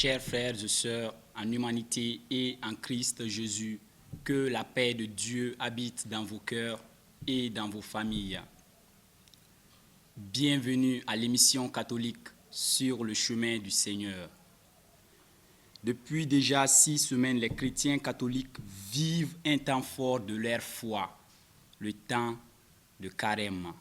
Chers frères et sœurs en humanité et en Christ Jésus, que la paix de Dieu habite dans vos cœurs et dans vos familles. Bienvenue à l'émission catholique sur le chemin du Seigneur. Depuis déjà 6 semaines, les chrétiens catholiques vivent un temps fort de leur foi, le temps de carême.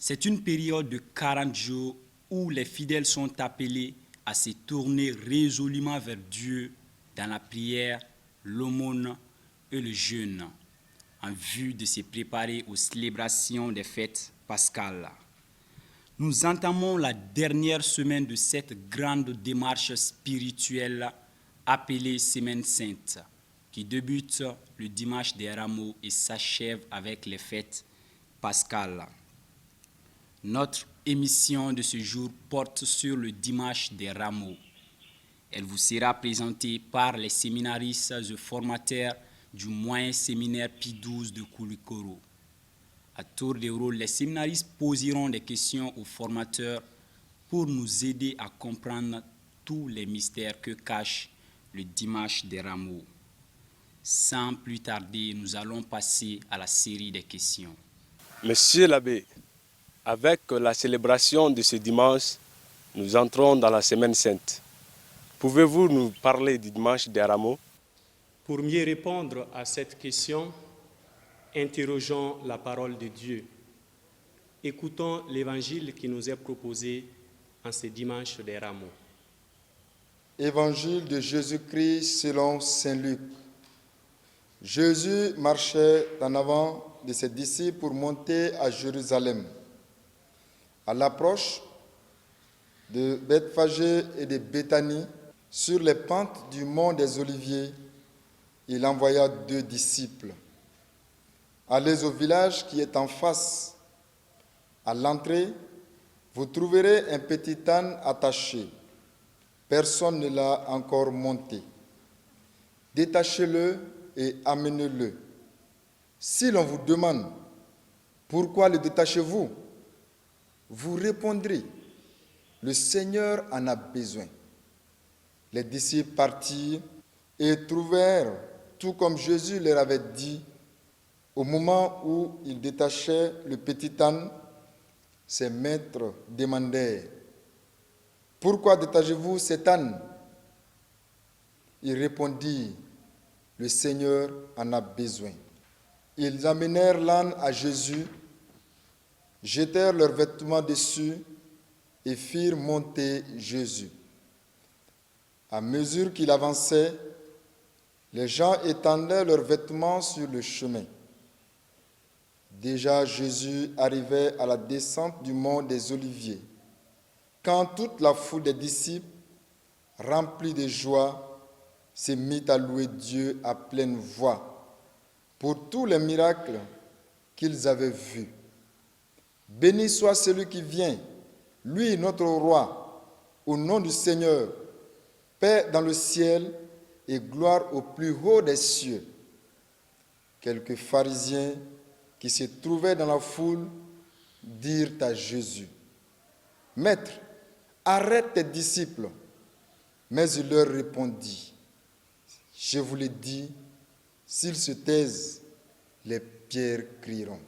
C'est une période de 40 jours où les fidèles sont appelés à se tourner résolument vers Dieu dans la prière, l'aumône et le jeûne, en vue de se préparer aux célébrations des fêtes pascales. Nous entamons la dernière semaine de cette grande démarche spirituelle appelée Semaine Sainte, qui débute le dimanche des Rameaux et s'achève avec les fêtes pascales. Notre émission de ce jour porte sur le dimanche des Rameaux. Elle vous sera présentée par les séminaristes et formateurs du moyen séminaire Pie XII de Koulikoro. À tour de rôle, les séminaristes poseront des questions aux formateurs pour nous aider à comprendre tous les mystères que cache le dimanche des Rameaux. Sans plus tarder, nous allons passer à la série des questions. Monsieur l'abbé, avec la célébration de ce dimanche, nous entrons dans la Semaine Sainte. Pouvez-vous nous parler du dimanche des Rameaux? Pour mieux répondre à cette question, interrogeons la parole de Dieu. Écoutons l'évangile qui nous est proposé en ce dimanche des Rameaux. Évangile de Jésus-Christ selon saint Luc. Jésus marchait en avant de ses disciples pour monter à Jérusalem. À l'approche de Bethphagée et de Béthanie, sur les pentes du mont des Oliviers, il envoya 2 disciples. Allez au village qui est en face. À l'entrée, vous trouverez un petit âne attaché. Personne ne l'a encore monté. Détachez-le et amenez-le. Si l'on vous demande « Pourquoi le détachez-vous » vous répondrez « Le Seigneur en a besoin ». Les disciples partirent et trouvèrent, tout comme Jésus leur avait dit, au moment où ils détachaient le petit âne, ses maîtres demandèrent « Pourquoi détachez-vous cet âne ?» Ils répondirent « Le Seigneur en a besoin ». Ils amenèrent l'âne à Jésus, jetèrent leurs vêtements dessus et firent monter Jésus. À mesure qu'il avançait, les gens étendaient leurs vêtements sur le chemin. Déjà Jésus arrivait à la descente du mont des Oliviers, quand toute la foule des disciples, remplie de joie, se mit à louer Dieu à pleine voix pour tous les miracles qu'ils avaient vus. Béni soit celui qui vient, lui notre roi, au nom du Seigneur, paix dans le ciel et gloire au plus haut des cieux. Quelques pharisiens qui se trouvaient dans la foule dirent à Jésus, « Maître, arrête tes disciples. » Mais il leur répondit, « Je vous le dis, s'ils se taisent, les pierres crieront. »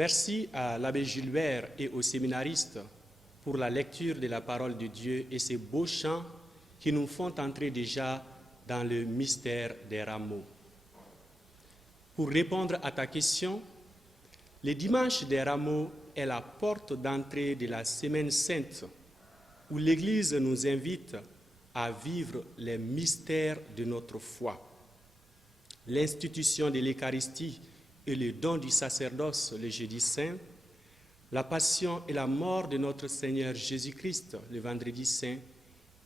Merci à l'abbé Gilbert et aux séminaristes pour la lecture de la parole de Dieu et ces beaux chants qui nous font entrer déjà dans le mystère des rameaux. Pour répondre à ta question, le dimanche des rameaux est la porte d'entrée de la Semaine Sainte où l'Église nous invite à vivre les mystères de notre foi. L'institution de l'Eucharistie et le don du sacerdoce le jeudi saint, la passion et la mort de notre Seigneur Jésus-Christ le vendredi saint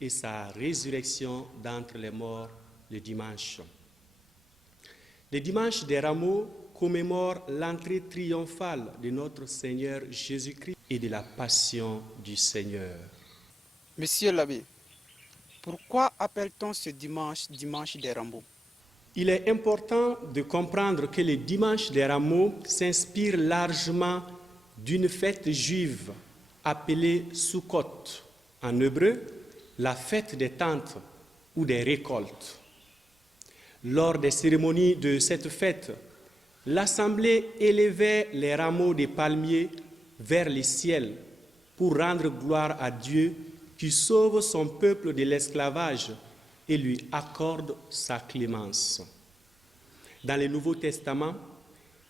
et sa résurrection d'entre les morts le dimanche. Le dimanche des rameaux commémore l'entrée triomphale de notre Seigneur Jésus-Christ et de la passion du Seigneur. Monsieur l'abbé, pourquoi appelle-t-on ce dimanche dimanche des rameaux? Il est important de comprendre que le dimanche des rameaux s'inspire largement d'une fête juive appelée Sukkot, en hébreu, la fête des tentes ou des récoltes. Lors des cérémonies de cette fête, l'assemblée élevait les rameaux de palmiers vers le ciel pour rendre gloire à Dieu qui sauve son peuple de l'esclavage et lui accorde sa clémence. Dans le Nouveau Testament,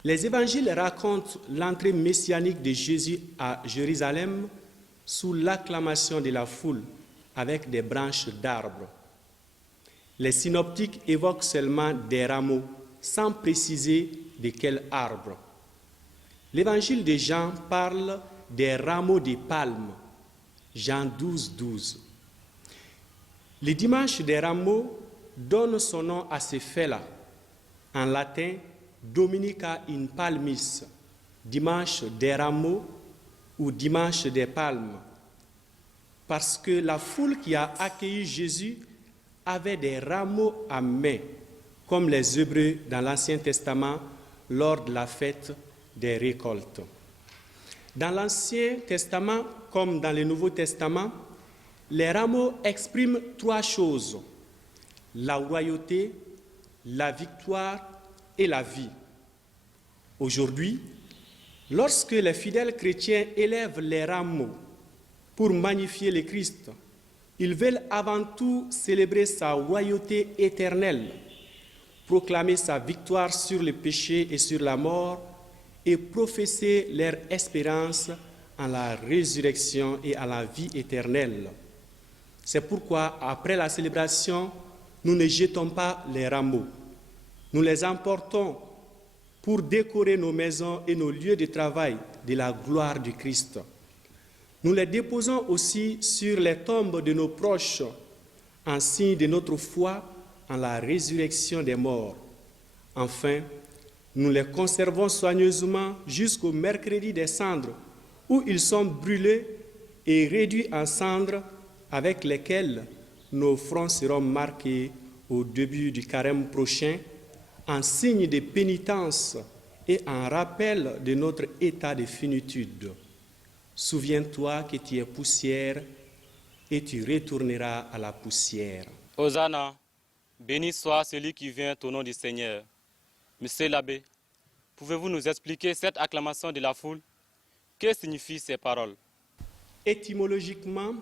les évangiles racontent l'entrée messianique de Jésus à Jérusalem sous l'acclamation de la foule avec des branches d'arbres. Les synoptiques évoquent seulement des rameaux, sans préciser de quel arbre. L'évangile de Jean parle des rameaux de palmes, Jean 12, 12. Le dimanche des rameaux donne son nom à ce fait-là. En latin, Dominica in Palmis, dimanche des rameaux ou dimanche des palmes, parce que la foule qui a accueilli Jésus avait des rameaux à main, comme les Hébreux dans l'Ancien Testament lors de la fête des récoltes. Dans l'Ancien Testament, comme dans le Nouveau Testament, les rameaux expriment trois choses: la royauté, la victoire et la vie. Aujourd'hui, lorsque les fidèles chrétiens élèvent les rameaux pour magnifier le Christ, ils veulent avant tout célébrer sa royauté éternelle, proclamer sa victoire sur le péché et sur la mort et professer leur espérance en la résurrection et à la vie éternelle. C'est pourquoi, après la célébration, nous ne jetons pas les rameaux. Nous les emportons pour décorer nos maisons et nos lieux de travail de la gloire du Christ. Nous les déposons aussi sur les tombes de nos proches en signe de notre foi en la résurrection des morts. Enfin, nous les conservons soigneusement jusqu'au mercredi des cendres, où ils sont brûlés et réduits en cendres, avec lesquels nos fronts seront marqués au début du carême prochain, en signe de pénitence et en rappel de notre état de finitude. Souviens-toi que tu es poussière et tu retourneras à la poussière. Hosanna, béni soit celui qui vient au nom du Seigneur. Monsieur l'abbé, pouvez-vous nous expliquer cette acclamation de la foule? Que signifient ces paroles? Étymologiquement,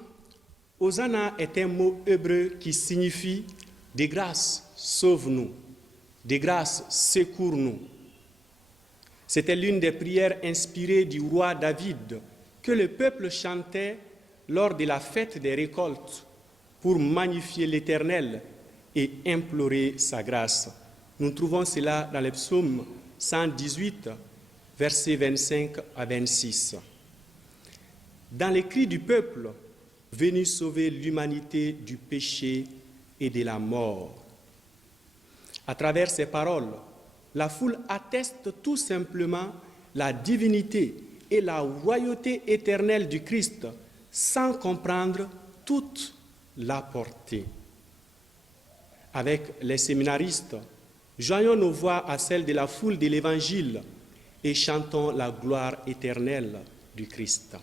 Hosanna est un mot hébreu qui signifie « de grâce, sauve-nous »,« de grâce, secours-nous ». C'était l'une des prières inspirées du roi David que le peuple chantait lors de la fête des récoltes pour magnifier l'Éternel et implorer sa grâce. Nous trouvons cela dans le psaume 118, versets 25 à 26. Dans les cris du peuple, venu sauver l'humanité du péché et de la mort. À travers ces paroles, la foule atteste tout simplement la divinité et la royauté éternelle du Christ, sans comprendre toute la portée. Avec les séminaristes, joignons nos voix à celles de la foule de l'Évangile et chantons la gloire éternelle du Christ.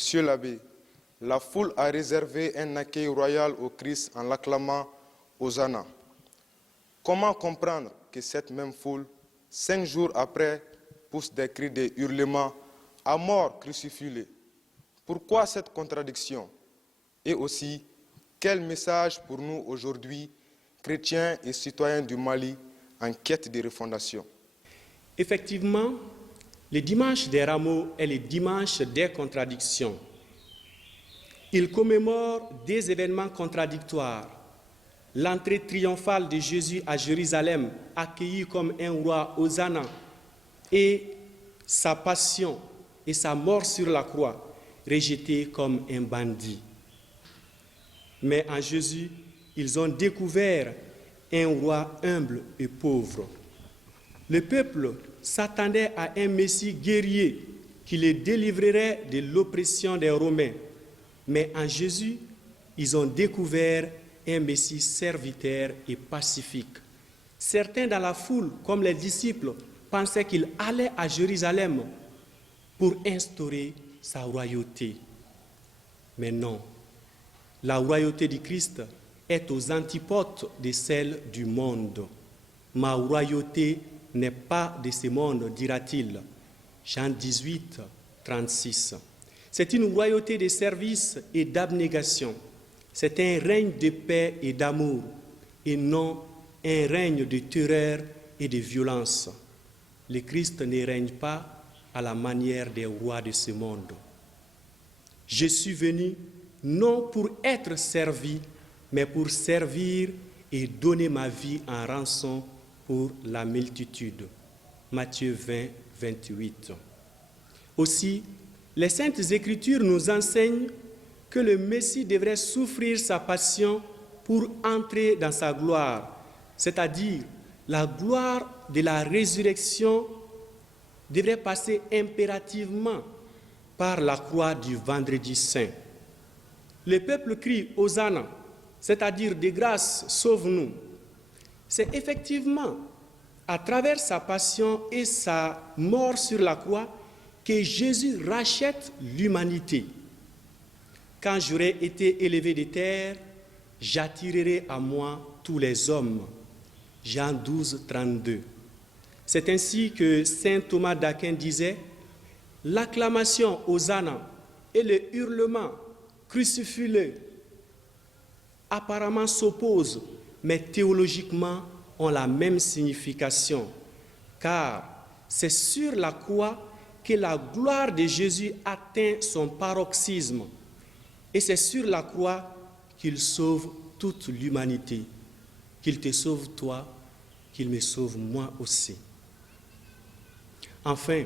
Monsieur l'abbé, la foule a réservé un accueil royal au Christ en l'acclamant Hosanna. Comment comprendre que cette même foule, 5 jours après, pousse des cris, des hurlements à mort, crucifié? Pourquoi cette contradiction? Et aussi, quel message pour nous aujourd'hui, chrétiens et citoyens du Mali, en quête de refondation? Effectivement, le dimanche des rameaux est le dimanche des contradictions. Il commémore des événements contradictoires. L'entrée triomphale de Jésus à Jérusalem, accueilli comme un roi Hosanna, et sa passion et sa mort sur la croix, rejeté comme un bandit. Mais en Jésus, ils ont découvert un roi humble et pauvre. Le peuple s'attendait à un Messie guerrier qui les délivrerait de l'oppression des Romains. Mais en Jésus, ils ont découvert un Messie serviteur et pacifique. Certains dans la foule, comme les disciples, pensaient qu'il allait à Jérusalem pour instaurer sa royauté. Mais non, la royauté du Christ est aux antipodes de celle du monde. Ma royauté n'est pas de ce monde, dira-t-il. Jean 18, 36. C'est une royauté de service et d'abnégation. C'est un règne de paix et d'amour, et non un règne de terreur et de violence. Le Christ ne règne pas à la manière des rois de ce monde. Je suis venu non pour être servi, mais pour servir et donner ma vie en rançon pour la multitude. Matthieu 20, 28. Aussi, les Saintes Écritures nous enseignent que le Messie devrait souffrir sa passion pour entrer dans sa gloire, c'est-à-dire la gloire de la résurrection devrait passer impérativement par la croix du vendredi saint. Le peuple crie « Hosanna », c'est-à-dire « de grâce, sauve-nous ». C'est effectivement à travers sa passion et sa mort sur la croix que Jésus rachète l'humanité. Quand j'aurai été élevé de terre, j'attirerai à moi tous les hommes. Jean 12, 32. C'est ainsi que saint Thomas d'Aquin disait « L'acclamation Hosanna et le hurlement crucifie-le apparemment s'opposent, mais théologiquement ont la même signification, car c'est sur la croix que la gloire de Jésus atteint son paroxysme. Et c'est sur la croix qu'il sauve toute l'humanité, qu'il te sauve toi, qu'il me sauve moi aussi. Enfin,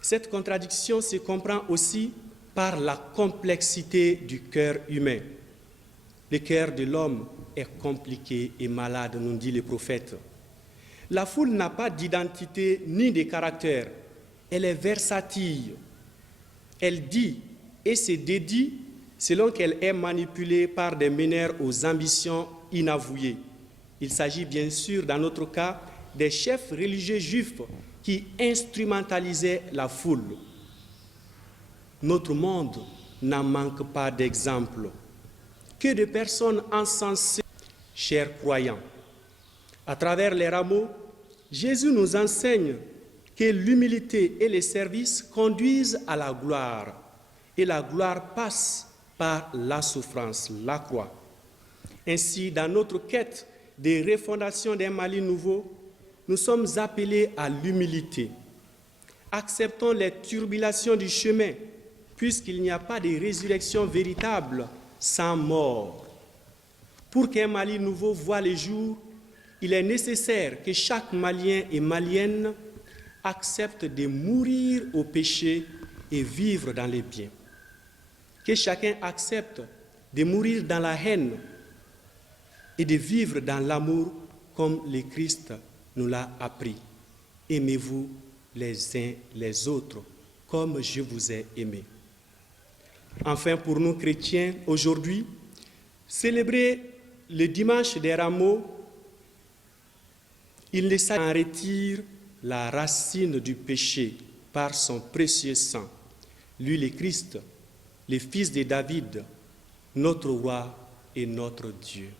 cette contradiction se comprend aussi par la complexité du cœur humain. Le cœur de l'homme est compliqué et malade, nous dit le prophète. La foule n'a pas d'identité ni de caractère. Elle est versatile. Elle dit et se dédie selon qu'elle est manipulée par des meneurs aux ambitions inavouées. Il s'agit bien sûr, dans notre cas, des chefs religieux juifs qui instrumentalisaient la foule. Notre monde n'en manque pas d'exemples. Que de personnes insensées, chers croyants. À travers les rameaux, Jésus nous enseigne que l'humilité et le service conduisent à la gloire. Et la gloire passe par la souffrance, la croix. Ainsi, dans notre quête de refondation d'un Mali nouveau, nous sommes appelés à l'humilité. Acceptons les turbilations du chemin, puisqu'il n'y a pas de résurrection véritable sans mort. Pour qu'un Mali nouveau voie le jour, il est nécessaire que chaque Malien et Malienne accepte de mourir au péché et vivre dans les biens. Que chacun accepte de mourir dans la haine et de vivre dans l'amour comme le Christ nous l'a appris. Aimez-vous les uns les autres comme je vous ai aimés. Enfin, pour nous chrétiens, aujourd'hui, célébrer le dimanche des rameaux, il laissa en retire la racine du péché par son précieux sang. Lui, le Christ, les fils de David, notre roi et notre Dieu.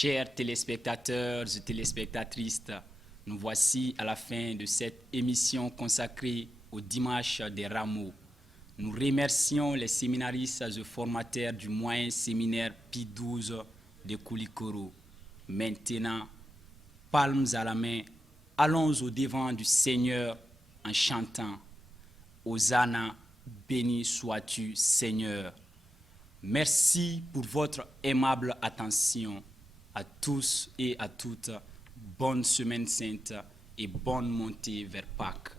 Chers téléspectateurs et téléspectatrices, nous voici à la fin de cette émission consacrée au dimanche des rameaux. Nous remercions les séminaristes et formateurs du moyen séminaire Pie XII de Koulikoro. Maintenant, palmes à la main, allons au devant du Seigneur en chantant « Hosanna, béni sois-tu Seigneur ». Merci pour votre aimable attention. À tous et à toutes, bonne semaine sainte et bonne montée vers Pâques.